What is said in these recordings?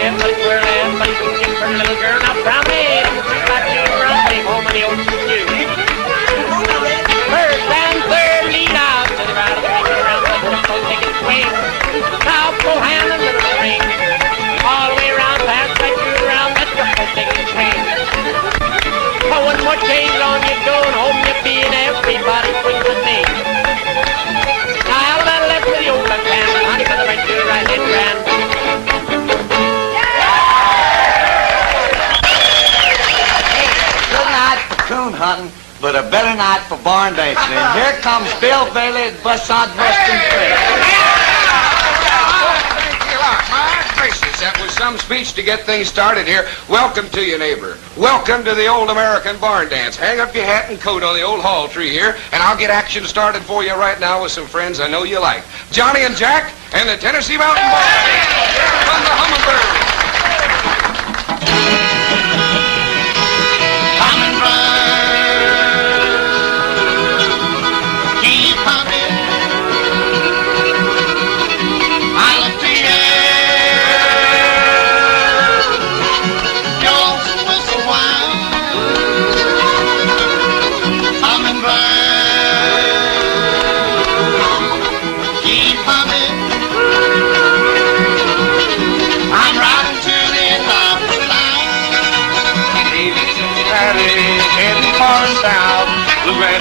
everybody square, everybody sing for the little girl. Now, Brownie, back to Brownie, home in the old stew. First and third lead out to the right of the ring, around the circle, take it swing. Now, full hand and little ring. All the way around, pass right through around that circle, take it swing. Now, one more change on you going home, you be, and everybody swing with me. Now, out of that left with the old left hand, and honey, for the right to the right hand grand. Good night for coon hunting, but a better night for barn dancing. And here comes Bill Bailey, Bussard Bustin' Fred. Thank you a lot. My gracious, that was some speech to get things started here. Welcome to you, neighbor. Welcome to the old American barn dance. Hang up your hat and coat on the old hall tree here, and I'll get action started for you right now with some friends I know you like. Johnny and Jack and the Tennessee Mountain Boys. Here come the Hummingbirds.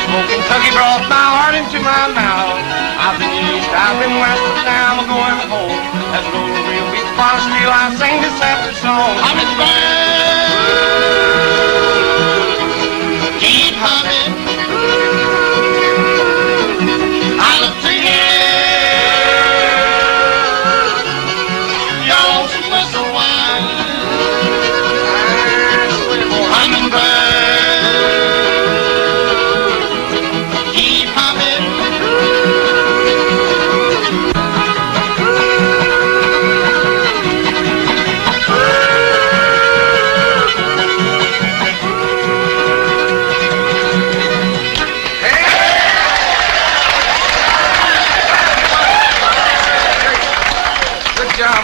Kentucky brought my heart into my mouth. I've been east, I've been west, but now I'm going home. As an old real big farm still, I sing this happy song. Hummingbird, keep humming. I look to you, your lonesome whistle whine. Hummingbird.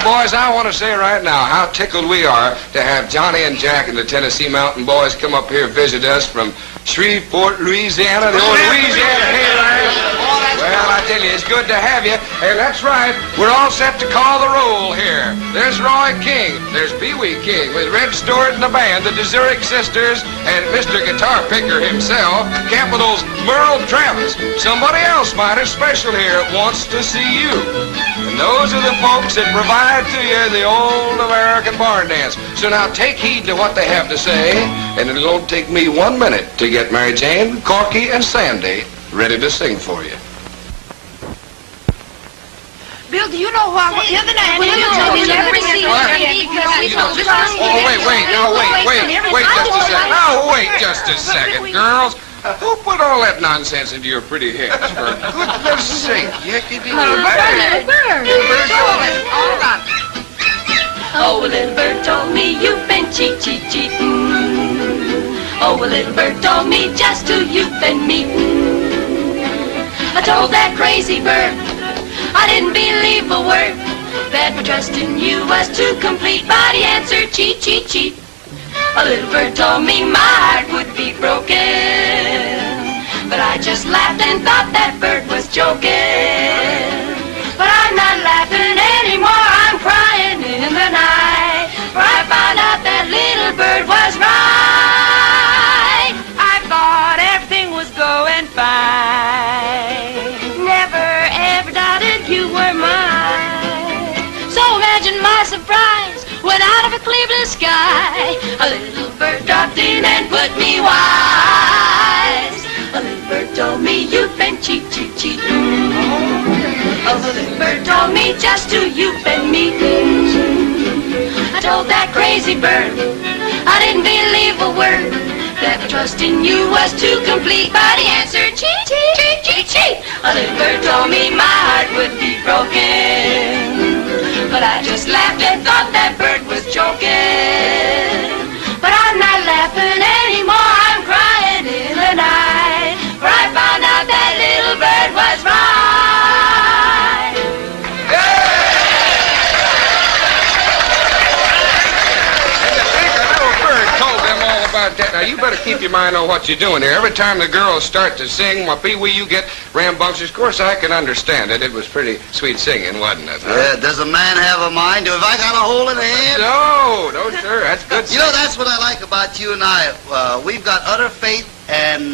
Boys, I want to say right now how tickled we are to have Johnny and Jack and the Tennessee Mountain Boys come up here visit us from Shreveport, Louisiana, the old Louisiana Haylands. Well, I tell you, it's good to have you. And that's right, we're all set to call the roll here. There's Roy King, there's Pee-wee King with Red Stewart and the band, the Zurich Sisters, and Mr. Guitar Picker himself, Capital's Merle Travis. Somebody else mighty special here wants to see you. And those are the folks that provide to you the old American barn dance. So now take heed to what they have to say, and it'll only take me 1 minute to get Mary Jane, Corky, and Sandy ready to sing for you. Bill, do you know why the other night when you told me never to see Wait just a second. Now, wait just a second, girls. Who put all that nonsense into your pretty heads? For goodness sake, yickety. Little bird. Oh, a little bird told me you've been cheating. Oh, a little bird told me just who you've been meeting. I told that crazy bird I didn't believe a word, that my trust in you was too complete, but he answered cheat, cheat, cheat. A little bird told me my heart would be broken, but I just laughed and thought that bird was joking. But I'm not laughing anymore, I'm crying in the night, for I found out that little bird was right. I thought everything was going fine, never ever doubted you were mine. So imagine my surprise when out of a clear blue sky a little bird dropped in and put me wise. A little bird told me you've been cheat, cheat, cheating. Oh, the little bird told me just who you've been meeting. I told that crazy bird I didn't believe a word, that my trust in you was too complete, but he answered cheat, cheat, cheat, cheat, cheat. A little bird told me my heart would be broken, but I just laughed and thought that bird was joking. But I'm not laughing anymore, I'm crying in the night, for I found out that little bird was right. about that. Now, you better keep your mind on what you're doing here. Every time the girls start to sing, my Pee-wee, you get rambunctious. Of course, I can understand it. It was pretty sweet singing, wasn't it? Huh? Yeah, does a man have a mind? Have I got a hole in the head? No, sir. That's good. You know, that's what I like about you and I. We've got utter faith and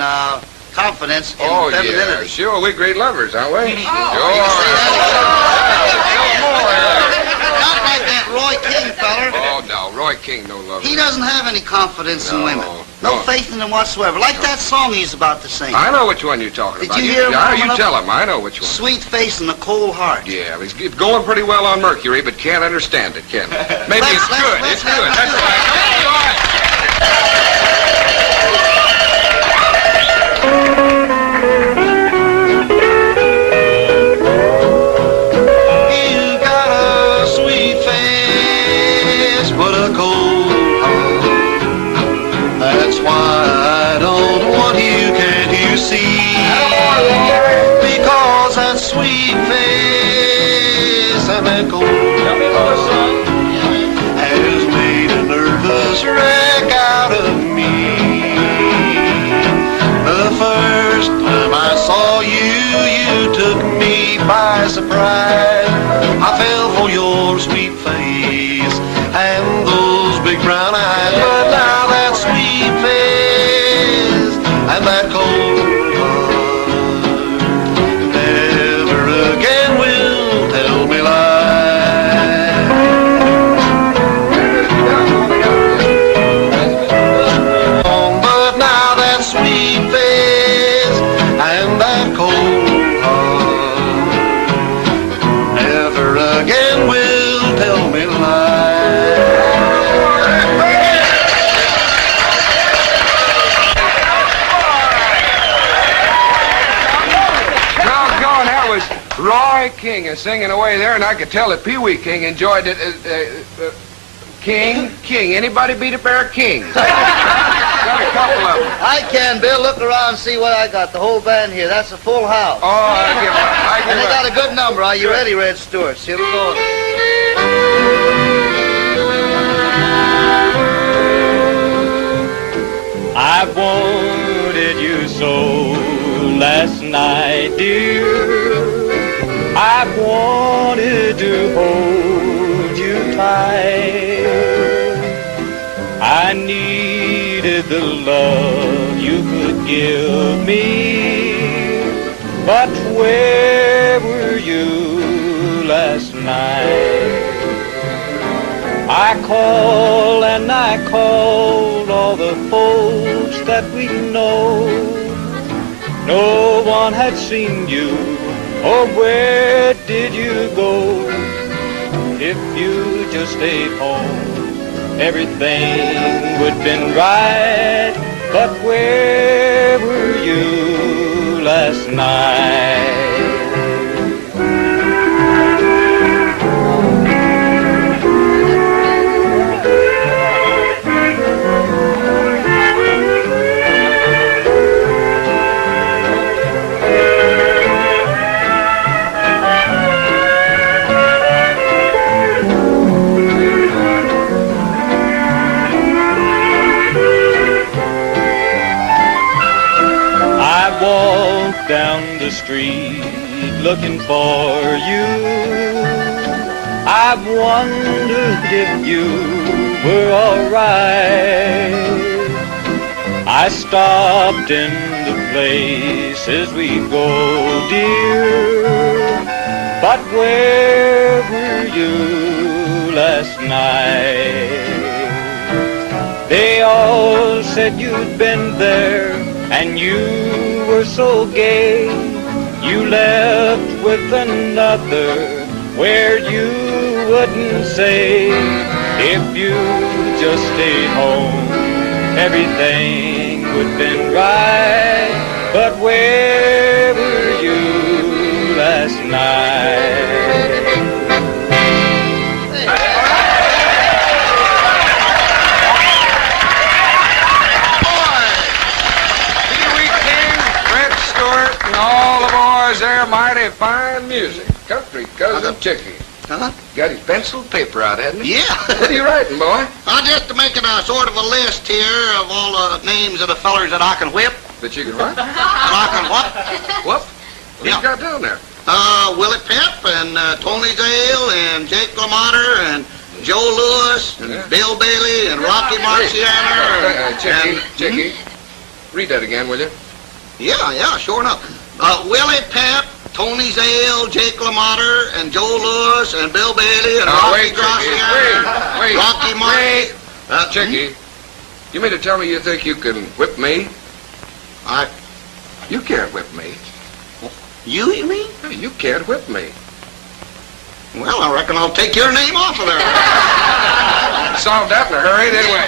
confidence in Oh, femininity. yeah, sure. We're great lovers, aren't we? You Sure. say More. Not like that Roy King feller. Oh, no. Roy King, no lover. He doesn't have any confidence in No, women. No no. faith in them whatsoever. Like that song he's about to sing. I know which one you're talking Did about. you hear him Yeah, warming you up? tell him. I know which one. Sweet face and a cold heart. Yeah, he's going pretty well on Mercury, but can't understand it, can he? Maybe it's good. let's It's have good. it. That's right. Come on, boy. You got a sweet face, but a cold heart. That's why I don't want you, can't you see? Because that sweet face and that cold heart has made a nervous wreck out of me. The first time I saw you, you took me by surprise. I fell for your sweet face and those big brown eyes. But now that sweet face and that cold heart never again will tell me lies. But now that sweet face and that cold heart never again will tell me lies. Doggone, that was Roy King singing away there, and I could tell that Pee-wee King enjoyed it. King. Anybody beat a Bear King? Got a couple of them. I can, Bill. Look around and see what I got. The whole band here. That's a full house. Oh, I give up. And they got a good number. Are you ready, Red Stewart? Here we go. I wanted you so last night, dear. I wanted to hold you tight. I needed the love you could give me. But where were you last night? I called and I called all the folks that we know. No one had seen you. Oh, where did you go? If you just stayed home, everything would have been right. But where were you last night? Down the street looking for you. I've wondered if you were alright. I stopped in the places we go, dear. But where were you last night? They all said you'd been there and you were so gay. You left with another where you wouldn't say. If you just stayed home, everything would have been right. But where were you last night? And all the boys there, mighty fine music. Country cousin Chicky. Huh? Got his pencil and paper out, hadn't he? Yeah. What are you writing, boy? I'm just making a sort of a list here of all the names of the fellers that I can whip. That you can what? That I can what? What? What Yeah. you got down there? Willie Pep and Tony Zale and Jake LaMotta and Joe Lewis and Yeah. Bill Bailey and Rocky Marciano. Chicky, read that again, will you? Yeah, sure enough. Willie Pep, Tony Zale, Jake LaMotta, and Joe Lewis, and Bill Bailey, and Rocky Wait, Graciano, wait. Rocky Marciano. Chicky, you mean to tell me you think you can whip me? You can't whip me. You mean? Hey, you can't whip me. Well, I reckon I'll take your name off of there. Solved that in a hurry, didn't we?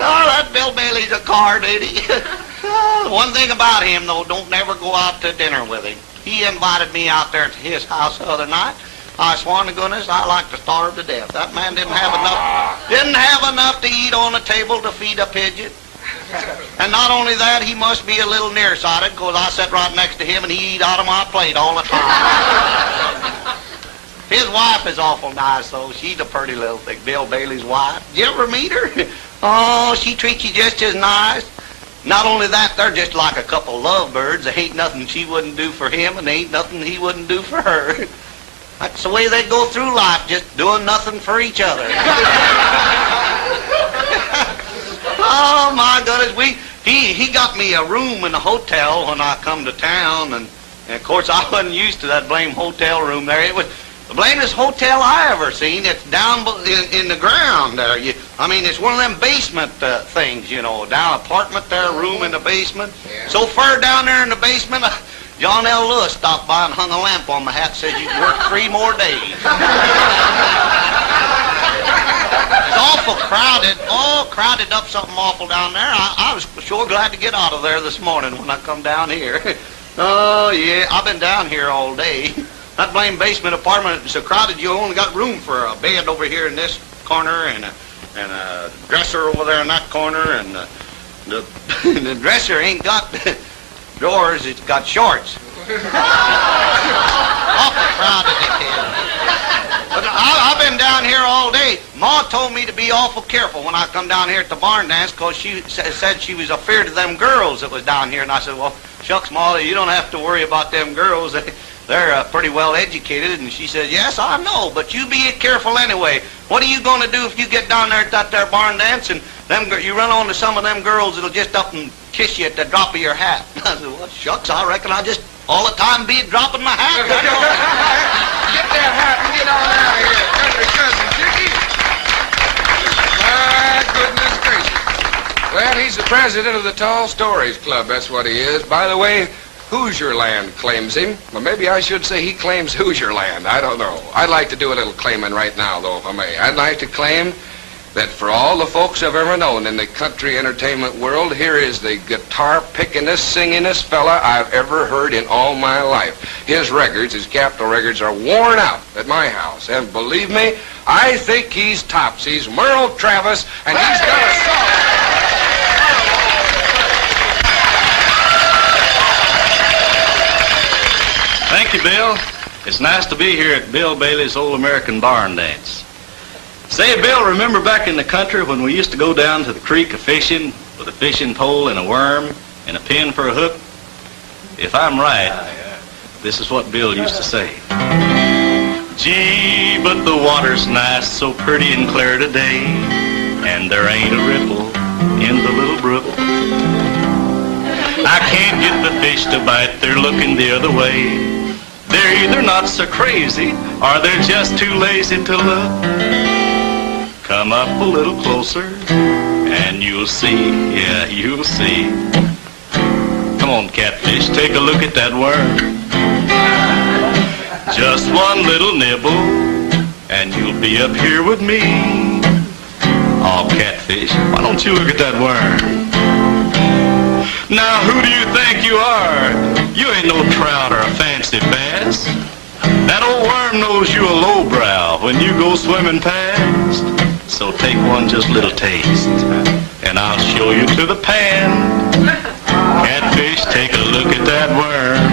Oh, that Bill Bailey's a card, ain't he? One thing about him, though, don't never go out to dinner with him. He invited me out there to his house the other night. I sworn to goodness I'd like to starve to death. That man didn't have enough to eat on the table to feed a pigeon. And not only that, he must be a little nearsighted, because I sat right next to him and he eat out of my plate all the time. His wife is awful nice, though. She's a pretty little thing, Bill Bailey's wife. Did you ever meet her? Oh, she treats you just as nice. Not only that, they're just like a couple lovebirds. There ain't nothing she wouldn't do for him, and there ain't nothing he wouldn't do for her. That's the way they go through life, just doing nothing for each other. Oh, my goodness, he got me a room in the hotel when I come to town, and of course I wasn't used to that blame hotel room there. It was the blamest hotel I ever seen. It's down in the ground there. It's one of them basement things, down apartment there, room in the basement. Yeah. So So far down there in the basement, John L. Lewis stopped by and hung a lamp on my hat, said you could work 3 more days. It's awful crowded, all crowded up something awful down there. I was sure glad to get out of there this morning when I come down here. Oh, yeah, I've been down here all day. That blame basement apartment is so crowded you only got room for a bed over here in this corner and a dresser over there in that corner, and the dresser ain't got drawers, it's got shorts. Awful crowded it is. But I've been down here all day. Ma told me to be awful careful when I come down here at the barn dance, because she said she was afraid of them girls that was down here. And I said, well, shucks, Ma, you don't have to worry about them girls. They're pretty well educated. And she said, yes, I know, but you be careful anyway. What are you going to do if you get down there at that there barn dance and you run on to some of them girls that'll just up and kiss you at the drop of your hat? I said, well, shucks, I reckon I just all the time be dropping my hat. Get that hat and get on out of here, country cousin Chicky. My goodness gracious. Well, he's the president of the Tall Stories Club, that's what he is. By the way, Hoosier Land claims him. Well, maybe I should say he claims Hoosier Land. I don't know. I'd like to do a little claiming right now, though, if I may. I'd like to claim that for all the folks I've ever known in the country entertainment world, here is the guitar-pickingest, singingest fella I've ever heard in all my life. His records, his Capitol records, are worn out at my house. And believe me, I think he's tops. He's Merle Travis, and he's got a song. Thank you, Bill. It's nice to be here at Bill Bailey's Old American Barn Dance. Say, Bill, remember back in the country when we used to go down to the creek a-fishing with a fishing pole and a worm and a pin for a hook? If I'm right, this is what Bill used to say. Gee, but the water's nice, so pretty and clear today, and there ain't a ripple in the little brook. I can't get the fish to bite, they're looking the other way. They're either not so crazy, or they're just too lazy to look. Come up a little closer, and you'll see, yeah, you'll see. Come on, catfish, take a look at that worm. Just one little nibble, and you'll be up here with me. Oh, catfish, why don't you look at that worm? Now, who do you think you are? You ain't no trout or a fancy bass. That old worm knows you a lowbrow when you go swimming past. So take one just little taste, and I'll show you to the pan. Catfish, take a look at that worm.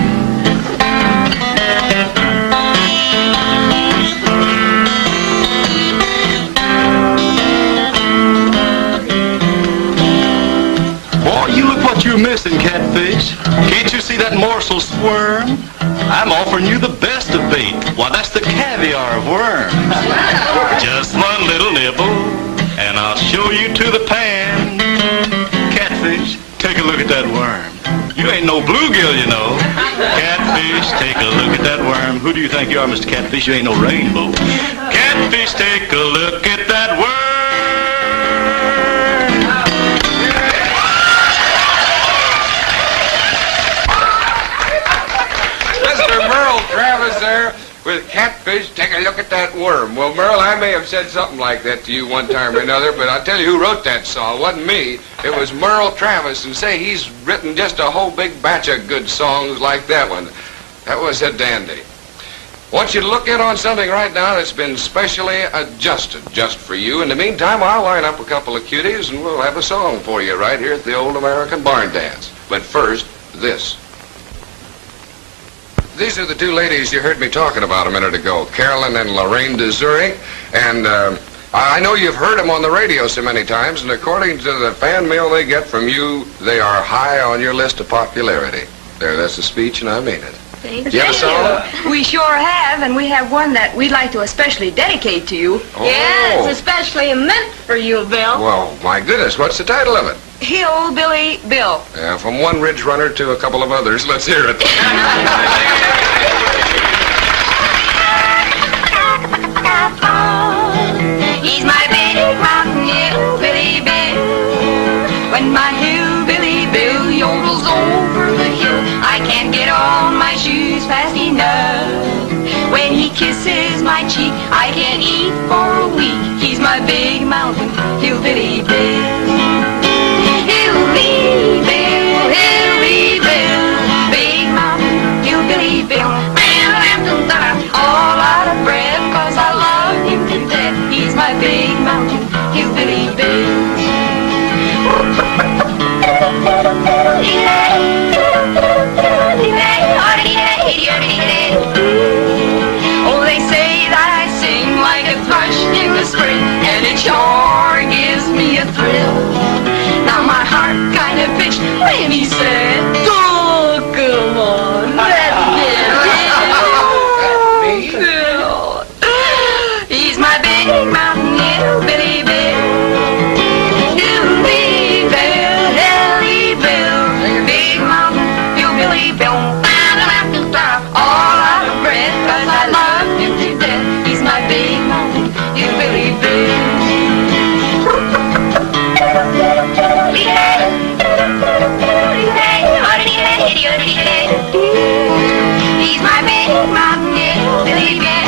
you missing, catfish? Can't you see that morsel squirm? I'm offering you the best of bait. Why, that's the caviar of worms. Just one little nibble, and I'll show you to the pan. Catfish, take a look at that worm. You ain't no bluegill, you know. Catfish, take a look at that worm. Who do you think you are, Mr. Catfish? You ain't no rainbow. Catfish, take a look at that worm. Mr. Merle Travis there with Catfish, take a look at that worm. Well, Merle, I may have said something like that to you one time or another, but I'll tell you who wrote that song. It wasn't me. It was Merle Travis, and say he's written just a whole big batch of good songs like that one. That was a dandy. I want you to look in on something right now that's been specially adjusted just for you. In the meantime, I'll line up a couple of cuties, and we'll have a song for you right here at the Old American Barn Dance. But first, this. These are the two ladies you heard me talking about a minute ago, Carolyn and Lorraine de Zurich. And I know you've heard them on the radio so many times, and according to the fan mail they get from you, they are high on your list of popularity. There, that's a speech, and I mean it. Thank you. Have a song? We sure have, and we have one that we'd like to especially dedicate to you. Oh. Yeah, it's especially meant for you, Bill. Well, my goodness, what's the title of it? Hillbilly Bill. Yeah, from one ridge runner to a couple of others. Let's hear it. He's my big mountain hillbilly Bill. When my hillbilly Bill yodels over the hill, I can't get on my shoes fast enough. When he kisses my cheek, I can't eat for a week. He's my big mountain hillbilly Bill. Hillbilly Bill, hillbilly Bill, big mountain hillbilly Bill. All out of breath 'cause I love him to death. He's my big mountain hillbilly Bill. Oh, they say that I sing like a thrush in the spring, and it sure gives me a thrill. Now my heart kind of pitched when he said, "Oh, come on, let me Bill." He's my big mountain hillbilly Bill. Hillbilly Bill, hillbilly Bill, big mountain hillbilly Bill. All out of breath 'cause I love him to death. He's my big mountain hillbilly Bill. He's my big mountain hillbilly Bill.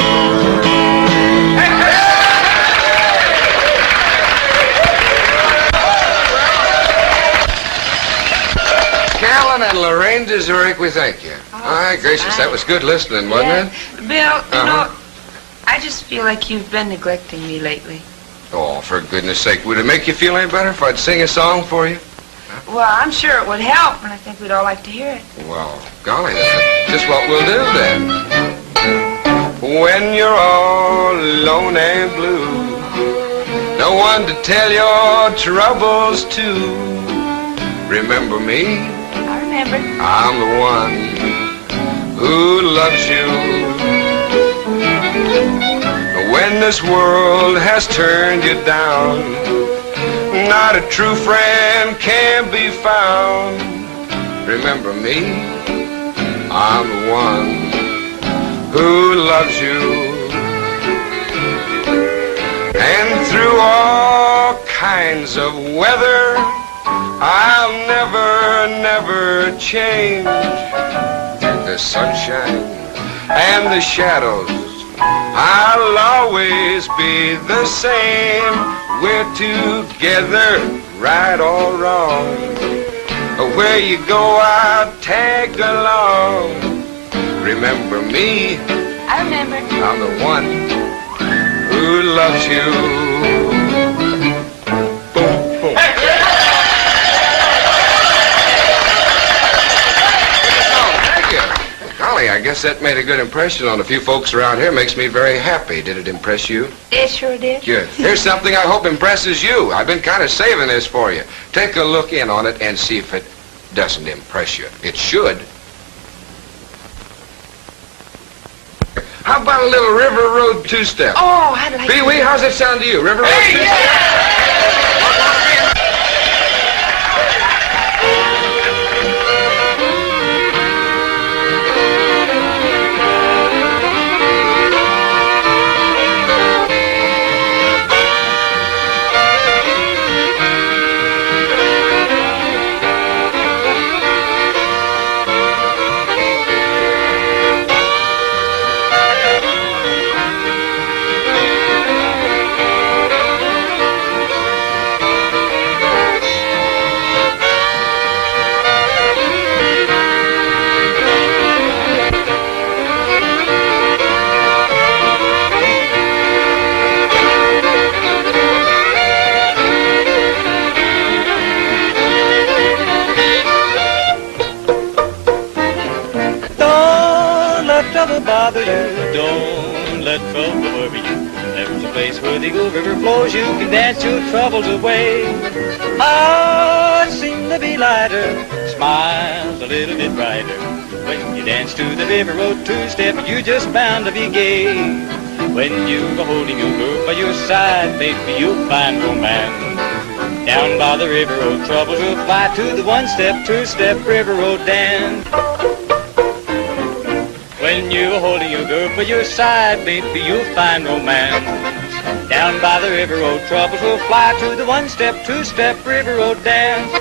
Carolyn and Lorraine de Zurich, we thank you. My gracious, that was good listening, wasn't it? Bill, you know, I just feel like you've been neglecting me lately. Oh, for goodness sake, would it make you feel any better if I'd sing a song for you? Well, I'm sure it would help, and I think we'd all like to hear it. Well, golly, that's just what we'll do then. When you're all alone and blue, no one to tell your troubles to, remember me. I remember. I'm the one who loves you. When this world has turned you down, not a true friend can be found. Remember me, I'm the one who loves you. And through all kinds of weather, I'll never, never change. The sunshine and the shadows, I'll always be the same. We're together, right or wrong. Where you go, I'll tag along. Remember me, I remember. I'm the one who loves you. Boom, boom. I guess that made a good impression on a few folks around here. Makes me very happy. Did it impress you? It sure did. Good. Here's something I hope impresses you. I've been kind of saving this for you. Take a look in on it and see if it doesn't impress you. It should. How about a little River Road two-step? Oh, I'd like Pee-wee, how's it sound to you? River Road two-step? Don't let trouble bother you. Don't let trouble worry you. There's a place where the old river flows. You can dance your troubles away. Hearts seem to be lighter. Smiles a little bit brighter. When you dance to the river road two-step, you just bound to be gay. When you go holding your girl by your side, baby, you'll find romance. Down by the river road, troubles will fly to the one-step, two-step river road dance. When you're holding your girl by your side, baby, you'll find romance. Down by the river road, troubles will fly to the one-step, two-step river road dance.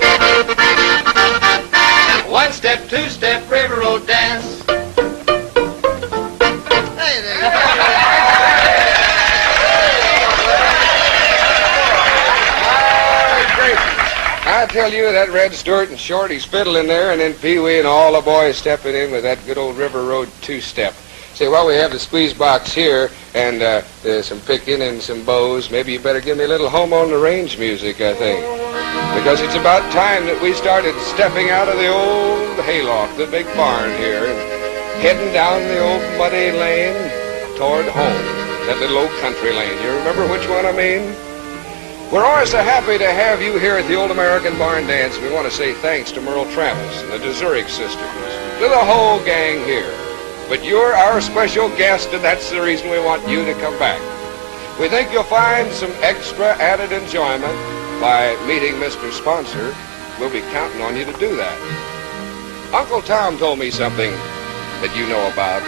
One-step, two-step river road dance. Hey there. I tell you, that Red Stewart and Shorty's fiddling there, and then Pee-wee and all the boys stepping in with that good old River Road two-step. Say, well, we have the squeeze box here, and there's some picking and some bows. Maybe you better give me a little home on the range music, I think. Because it's about time that we started stepping out of the old hayloft, the big barn here, and heading down the old muddy lane toward home, that little old country lane. You remember which one I mean? We're always so happy to have you here at the Old American Barn Dance. We want to say thanks to Merle Travis and the Zurich sisters, to the whole gang here. But you're our special guest, and that's the reason we want you to come back. We think you'll find some extra added enjoyment by meeting Mr. Sponsor. We'll be counting on you to do that. Uncle Tom told me something that you know about.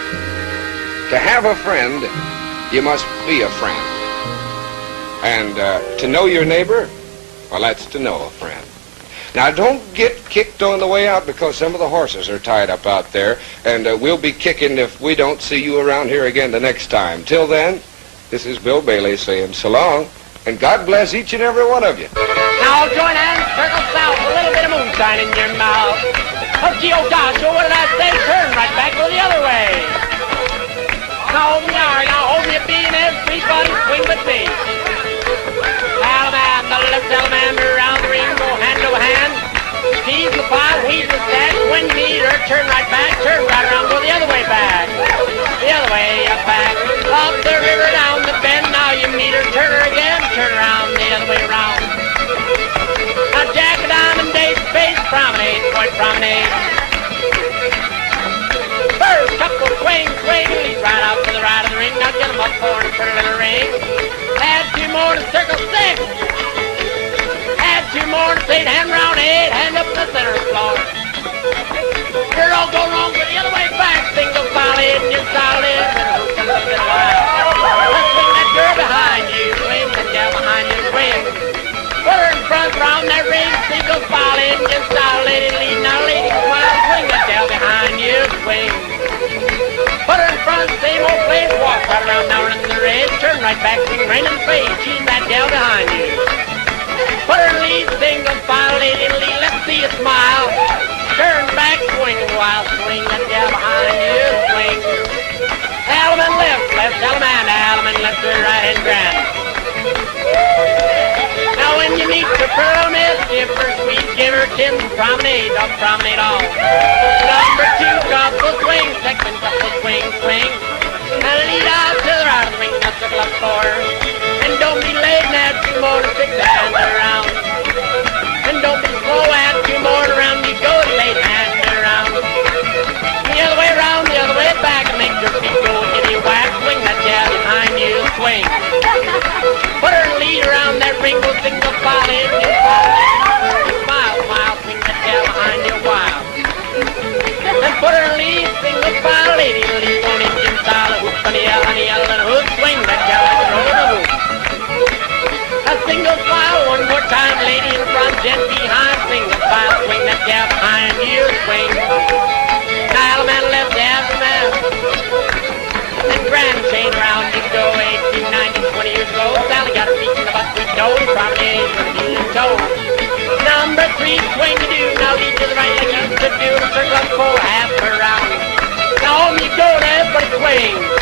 To have a friend, you must be a friend. And to know your neighbor, well, that's to know a friend. Now, don't get kicked on the way out because some of the horses are tied up out there, and we'll be kicking if we don't see you around here again the next time. Till then, this is Bill Bailey saying so long, and God bless each and every one of you. Now join hands, circle south, a little bit of moonshine in your mouth. Hooky, oh gosh, oh, what did I say? Turn right back, go the other way. Now hold me R, now hold me a B and S, 3 bodies, swing with me. Alabama, the left Alabama, around the ring, go hand over hand. Seize the pot, weave the stack, when you need her, turn right back, turn right around, go the other way back. The other way, up back, up the river, down the bend, now you meet her, turn her again, turn around, the other way around. Now Jack a diamond, Dave, face, promenade, point promenade. First couple swing, swing, lead right out to the right of the ring, now get them up for and put her in the ring. Add 2 more to circle 6. Add 2 more to 8, hand round 8, hand up the center of the floor. Here don't go wrong, go the other way back, single file in, you're solid, and who can look at a while. Let's swing that girl behind you, swing that gal behind you, swing. Put her in front, round that ring, single file in, you're solid, lead now, lady, smile, swing that gal behind you, swing. Put her in front, same old place, walk right around now in the red, turn right back, sing rain and fade, she's that gal behind you. Put her in lead, single file, lady, lead, let's see you smile. Turn back, swing a while, swing that gal behind you, swing. Allemande left, left, Allemande left to right hand grand. Now when you meet the pearl miss, give her sweet, give her 10, promenade, up promenade all. Number 2, couple swing, second couple swing, swing. And lead out to the right of the ring, now circle up 4. And don't be late, now 2 more to 6 hands around. And don't be slow, add 2 more around, you go to Put her lead around that ring, go single file in your file. Smile, smile, swing that gal behind you wild. And put her lead, single file, lady, lead on Indian style. Hoop, honey, yell, and hoop, swing that gal like a roll of hoop. A single file, one more time, lady in front, gent behind. Single file, swing that gal behind you, swing. Dial man left, half the man. And grand chain around you go, 18, 19, 20 years old. Sally got her feet in the butt, we go, probably age for the new toe. Number 3, swing to do, now lead to the right, like you to do, circle up 4, half around. Now home you go, to everybody swing.